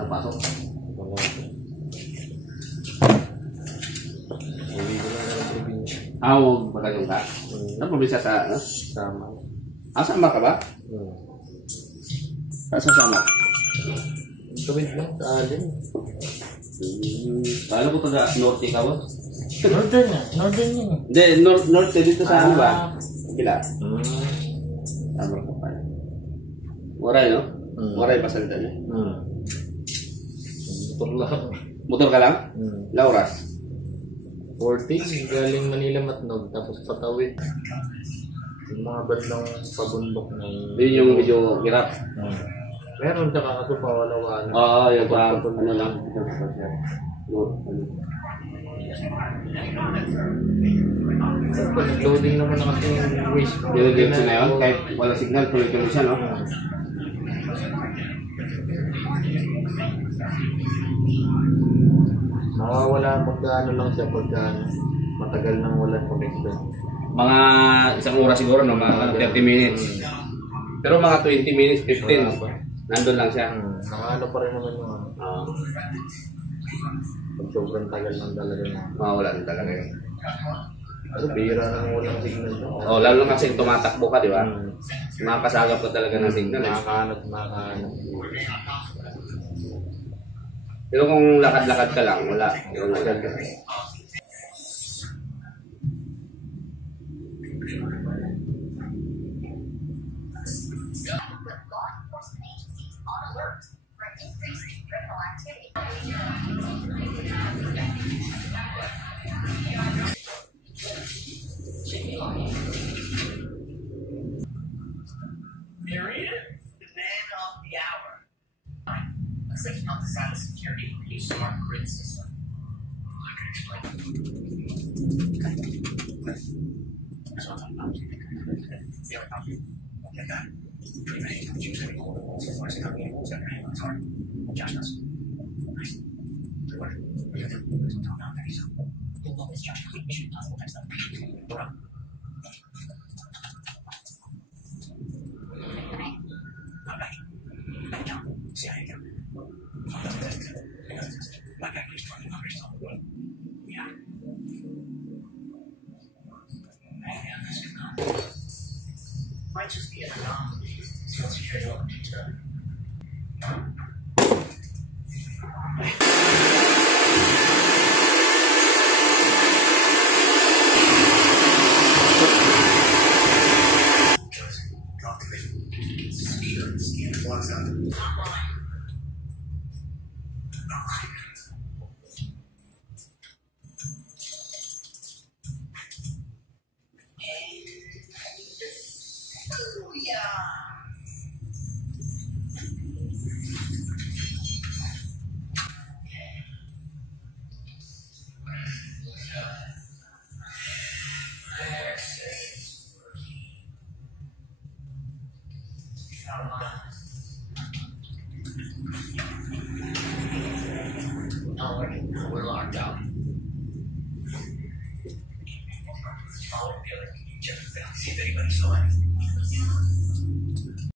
Napasok. Oo, magaling ka. Naprobinsya sa ano? Sama. Sama ka ba? Sa sama? Tuwid lang, sa alin. Ano ko taga norte ka ba? Northern nga, northern yun. Hindi, norte dito sa ano ba? Kila. Tama ka pala. Waray, no? Waray pa salita niya. Motor lang. Motor ka lang? Lauras? 40, galing Manila Matnog, tapos patawid. Yung mga bandang pabundok na Yun yung medyo hirap. meron tsaka kaso pawala-wala. Oo, yung pa, ano lang. Pag nag-loading naman na kasi yung waste. Diretso na yun, kahit wala signal, tuloy-tuloy siya, no? Mawawala pagka ano lang siya, pagka matagal nang walang connection. Mga isang oras siguro, no? Mga 30 minutes. Pero mga 20 minutes, 15, nandun lang siya. Nakaano pa rin naman yung ano. Pag sobrang tagal lang talaga na. Mawawala na talaga yun. Pero bihira nang walang signal. Oh, lalo na kasi tumatakbo ka, di ba? Makakasagap ka talaga ng signal. Makahanap. Pero kung lakad-lakad ka lang, wala. Yung lakad ka. Looks like you know the sound of security from your smart grid system. I can explain. That's what I'm talking about. The other copy. Get that. Pretty many don't use any more walls as far as coming in walls that are hanging on his heart. Josh does. Nice. What? What are you gonna do? There's no talking about that. So. You'll love this, Josh. Mission Impossible type stuff. Go on. Alright. Back down. See how you go. My package for the numbers on the road. Yeah. Man, this could not. Might just be an anomaly. So let's secure your data. Drop commission. Scan the blocks out. We're locked out. Follow the other. Check the family. See if anybody saw anything.